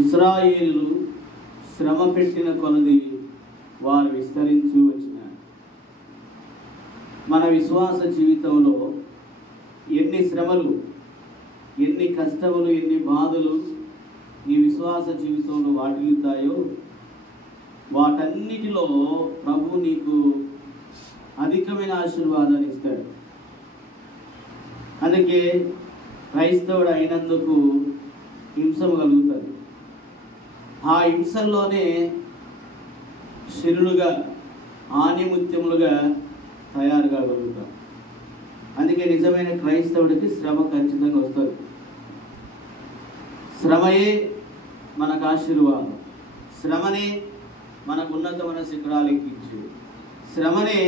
ఇశ్రాయేలు శ్రమ పెట్టిన కొలది వారు విస్తరించి వచ్చినారు. మన విశ్వాస జీవితంలో ఎన్ని శ్రమలు, ఎన్ని కష్టములు, ఎన్ని బాధలు ఈ విశ్వాస జీవితంలో వాటిల్లుతాయో వాటన్నిటిలో ప్రభు నీకు అధికమైన ఆశీర్వాదాలు ఇస్తాడు. అందుకే క్రైస్తవుడు అయినందుకు హింసము కలుగుతుంది. ఆ హింసల్లోనే శిరులుగా, ఆనిముత్యములుగా తయారు కాగలుగుతాం. అందుకే నిజమైన క్రైస్తవుడికి శ్రమ ఖచ్చితంగా వస్తుంది. శ్రమయే మనకు ఆశీర్వాదం, శ్రమనే మనకు ఉన్నతమైన శిఖరాలు ఎక్కించేది, శ్రమనే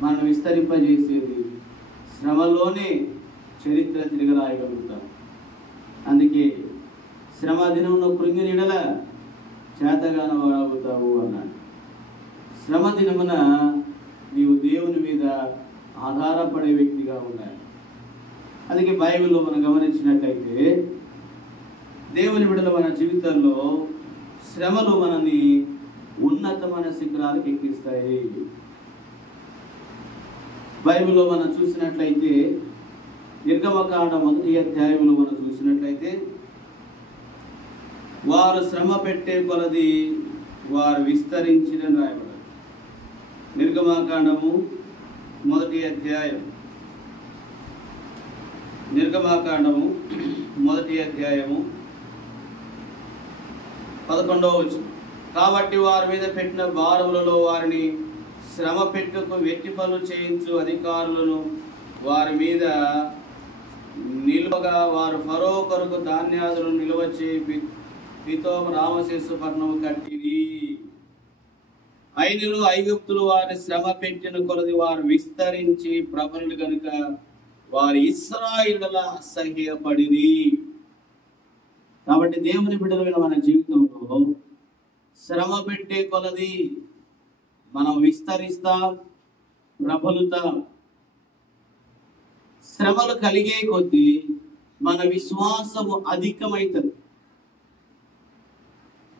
మనల్ని విస్తరింపజేసేది, శ్రమలోనే చరిత్ర తిరగరాయగలుగుతాం. అందుకే శ్రమ దినంలో కృంగి నీడల చేతగాన వాడవుతావు అన్నాడు. శ్రమ దినమున నీవు దేవుని మీద ఆధారపడే వ్యక్తిగా ఉన్నాడు. అందుకే బైబిల్లో మనం గమనించినట్లయితే దేవుని బిడ్డల మన జీవితంలో శ్రమలు మనల్ని ఉన్నతమైన శిఖరాలకు ఎక్కిస్తాయి. బైబిల్లో మనం చూసినట్లయితే నిర్గమకాండ 1వ అధ్యాయంలో మనం చూసినట్లయితే వారు శ్రమ పెట్టే కొలది వారు విస్తరించిన రాయబడ్డారు. నిర్గమకాండము 1వ అధ్యాయం, నిర్గమకాండము 1వ అధ్యాయము 11వ వచనం. కాబట్టి వారి మీద పెట్టిన భారములలో వారిని శ్రమ పెట్టుకు వెట్టి పనులు చేయించు అధికారులను వారి మీద నిలువగా వారు ఫరో కొరకు ధాన్యాదులను నిలువ చేయి పితోము రామశేషు పట్టణము కట్టిరి. అయినను ఐగుప్తులు వారిని శ్రమ పెట్టిన కొలది వారు విస్తరించి ప్రబలులు కనుక వారి ఇశ్రాయేలుల అసహ్యపడిరి. కాబట్టి దేవుని బిడ్డలైన మన జీవితంలో శ్రమ పెట్టే కొలది మనం విస్తరిస్తాం, ప్రబలుతాం. శ్రమలు కలిగే కొద్దీ మన విశ్వాసము అధికమవుతుంది.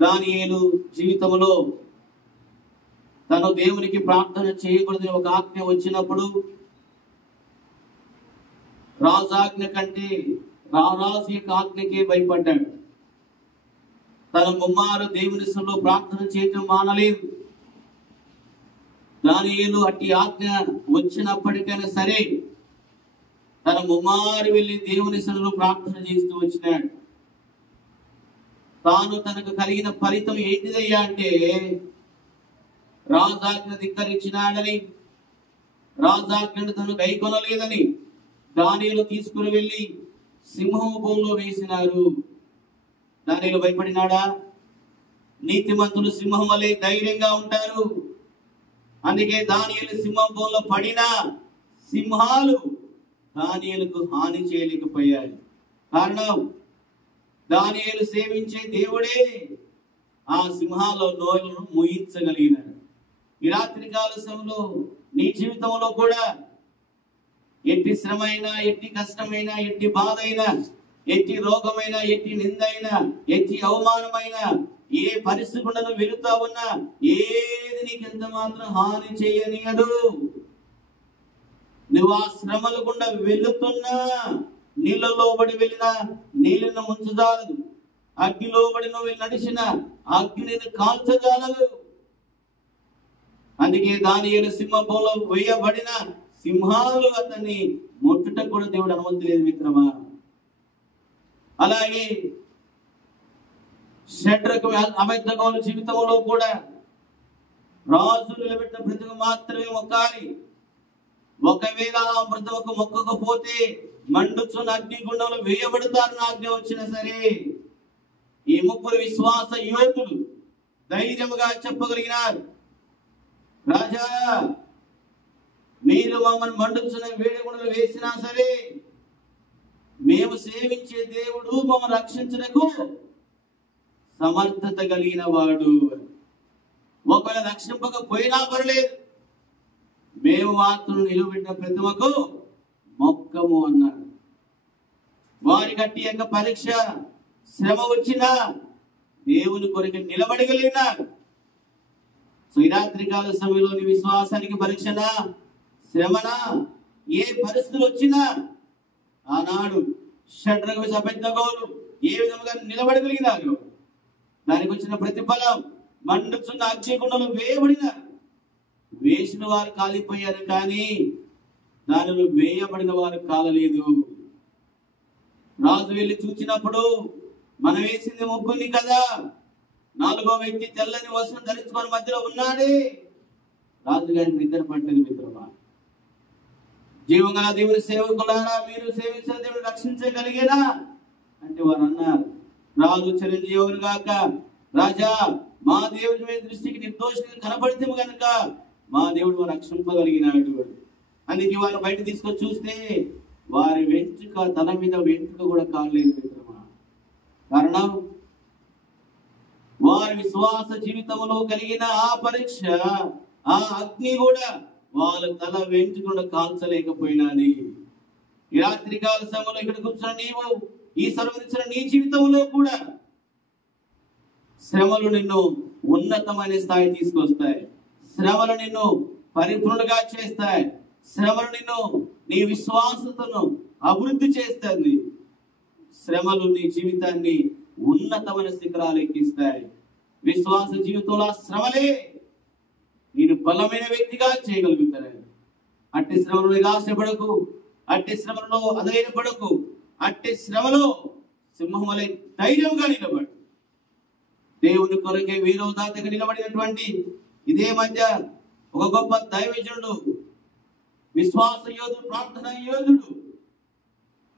దానియేలు జీవితంలో తను దేవునికి ప్రార్థన చేయకూడదని ఒక ఆజ్ఞ వచ్చినప్పుడు రాజాజ్ఞ కంటే రారాజు యొక్క ఆజ్ఞకే భయపడ్డాడు. తన ముమ్మారు దేవుని సన్నిధిలో ప్రార్థన చేయటం మానలేదు. దానియేలు అట్టి ఆజ్ఞ వచ్చినప్పటికైనా సరే తన ముమ్మారు వెళ్ళి దేవుని సన్నిధిలో ప్రార్థన చేస్తూ వచ్చినాడు. తాను తనకు కలిగిన ఫలితం ఏంటిదయ్యా అంటే రాజాజ్ఞ ధిక్కరించినాడని, రాజాజ్ఞను తను గైకొనలేదని దానియేలు తీసుకుని వెళ్ళి సింహము బోన్లో వేసినారు. దానియేలు భయపడినాడా? నీతిమంతులు సింహం వలె ధైర్యంగా ఉంటారు. అందుకే దానియేలు సింహం బోన్లో పడినా సింహాలు దానియేలుకు హాని చేయలేకపోయాయి. కారణం దానియేలు సేవించే దేవుడే ఆ సింహాల నోరును ముయించగలిగినాడు. ఈ రాత్రి కాల సమయంలో నీ జీవితంలో కూడా ఎట్టి శ్రమైనా, ఎట్టి కష్టమైనా, ఎట్టి బాధ అయినా, ఎట్టి రోగమైనా, ఎట్టి నిందైనా, ఎట్టి అవమానమైనా, ఏ పరిస్థితి గుండా నువ్వు వెళుతా ఉన్నా ఏది నీకు ఎంత మాత్రం హాని చేయనీయదు. నువ్వు ఆ శ్రమల గుండా వెళుతున్నా నీళ్ళలో పడి వెళ్ళినా నీళ్ళను ముంచజాలదు, అగ్నిలో పడి నువ్వు నడిచిన అగ్నిని కాల్చజాలదు. అందుకే దానియేలు సింహంలో వేయబడిన సింహాలు అతన్ని ముట్టుట కూడా దేవుడు అనుమతి లేదు మిత్రమా. అలాగే షడ్రకు అబేద్నెగోల జీవితంలో కూడా రాజు నిలబెట్టిన ప్రతిమ మాత్రమే మొక్కాలి. ఒకవేళ ఆ మృతకు మొక్కకపోతే మండుచున్న అగ్నిగుండంలో వేయబడతారని ఆజ్ఞ వచ్చినా సరే ఈ ముగ్గురు విశ్వాస యోధులు ధైర్యముగా చెప్పగలిగినారు, రాజా మీరు మమ్మల్ని మండుచున్న వేడిగుండలు వేసినా సరే మేము సేవించే దేవుడు మమ్మల్ని రక్షించుటకు సమర్థత కలిగిన వాడు. ఒకవేళ రక్షింపకపోయినా పర్లేదు, మేము మాత్రం నిలువబెట్టిన ప్రతిమకు మొక్కము అన్నాడు. వారి గట్టి యొక్క పరీక్ష శ్రమ వచ్చినా దేవుని కొరకు నిలబడగలిగినారు. సో ఈ రాత్రికాల సమయంలో నీ విశ్వాసానికి పరీక్షణ, శ్రమణ, ఏ పరిస్థితులు వచ్చినా ఆనాడు షడ్రక అబేద్నెగోలు ఏ విధంగా నిలబడగలిగినారు. దానికి వచ్చిన ప్రతిఫలం మండుచున్న అగ్నిగుండంలో వేయబడినారు. వేసిన వారు కాలిపోయారు, కానీ దానిలో వేయబడిన వారు కాలలేదు. రాజు వెళ్ళి చూచినప్పుడు మనం వేసింది ముగ్గురిని కదా, 4వ వ్యక్తి తెల్లని వస్త్రం ధరించుకొని మధ్యలో ఉన్నాడే. రాజుగారిని నిద్ర పట్టలేదు. మిత్రమా, జీవంగా దేవుని సేవకులారా, మీరు సేవించిన దేవుని రక్షించగలిగేనా అంటే వారు అన్నారు, రాజు చిరంజీవుని గాక, రాజా మా దేవుని మీద దృష్టికి నిర్దోషంగా కనపడితే కనుక మా దేవుడు రక్షింపగలిగినాడు. అందుకే వారిని బయట తీసుకొని చూస్తే వారి వెంట్రుక, తల మీద వెంట్రుక కూడా కాలేదు. మిత్రమా, కారణం వారి విశ్వాస జీవితంలో కలిగిన ఆ పరీక్ష, ఆ అగ్ని కూడా వాళ్ళ తల వెంట్రుక కాల్చలేకపోయినది. ఈ రాత్రికాల సమయంలో ఇక్కడ కూర్చున్న నీవు, ఈ సర్వనిచ్చిన నీ జీవితంలో కూడా శ్రమలు నిన్ను ఉన్నతమైన స్థాయి తీసుకొస్తాయి. శ్రమలు నిన్ను పరిపూర్ణగా చేస్తాయి. శ్రమలు నిన్ను, నీ విశ్వాసతను అభివృద్ధి చేస్తుంది. శ్రమలు నీ జీవితాన్ని ఉన్నతమైన శిఖరాలు ఎక్కిస్తాయి. విశ్వాస జీవితంలో శ్రమలే నేను బలమైన వ్యక్తిగా చేయగలుగుతాను. అట్టి శ్రమలో నిరాశపడకు, అట్టి శ్రమలో అధైర్యపడకు, అట్టి శ్రమలో సింహం వలె ధైర్యంగా నిలబడు. దేవుని కొరకే వీరోదాతగా నిలబడినటువంటి ఇదే మధ్య ఒక గొప్ప దైవజనుడు, విశ్వాస యోధుడు, ప్రార్థన యోధుడు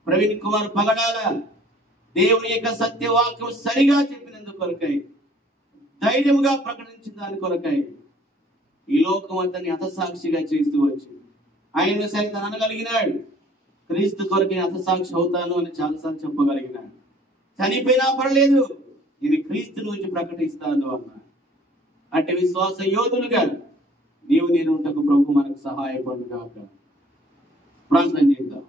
ప్రవీణ్ కుమార్ పగడాల దేవుని యొక్క సత్యవాక్యం సరిగా చెప్పినందుకు కొరకై, ధైర్యంగా ప్రకటించిన దాని కొరకై ఈ లోకం అంతని హతసాక్షిగా చేస్తూ వచ్చి ఆయన సైతం అనగలిగినాడు, క్రీస్తు కొరకే హతసాక్షి అవుతాను అని చాలాసార్లు చెప్పగలిగినాడు. చనిపోయినా పర్లేదు, నేను క్రీస్తు నుంచి ప్రకటిస్తాను అన్నాడు. అంటే విశ్వాస యోధులుగా నీవు నేను ఉంటకు ప్రభు మనకు సహాయపడుగాక. ప్రార్థన చేద్దాం.